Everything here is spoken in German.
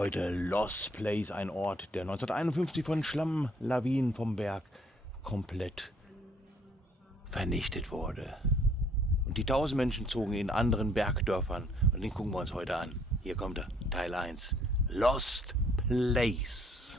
Heute Lost Place, ein Ort, der 1951 von Schlammlawinen vom Berg komplett vernichtet wurde. Und die 1000 Menschen zogen in anderen Bergdörfern. Und den gucken wir uns heute an. Hier kommt er, Teil 1. Lost Place.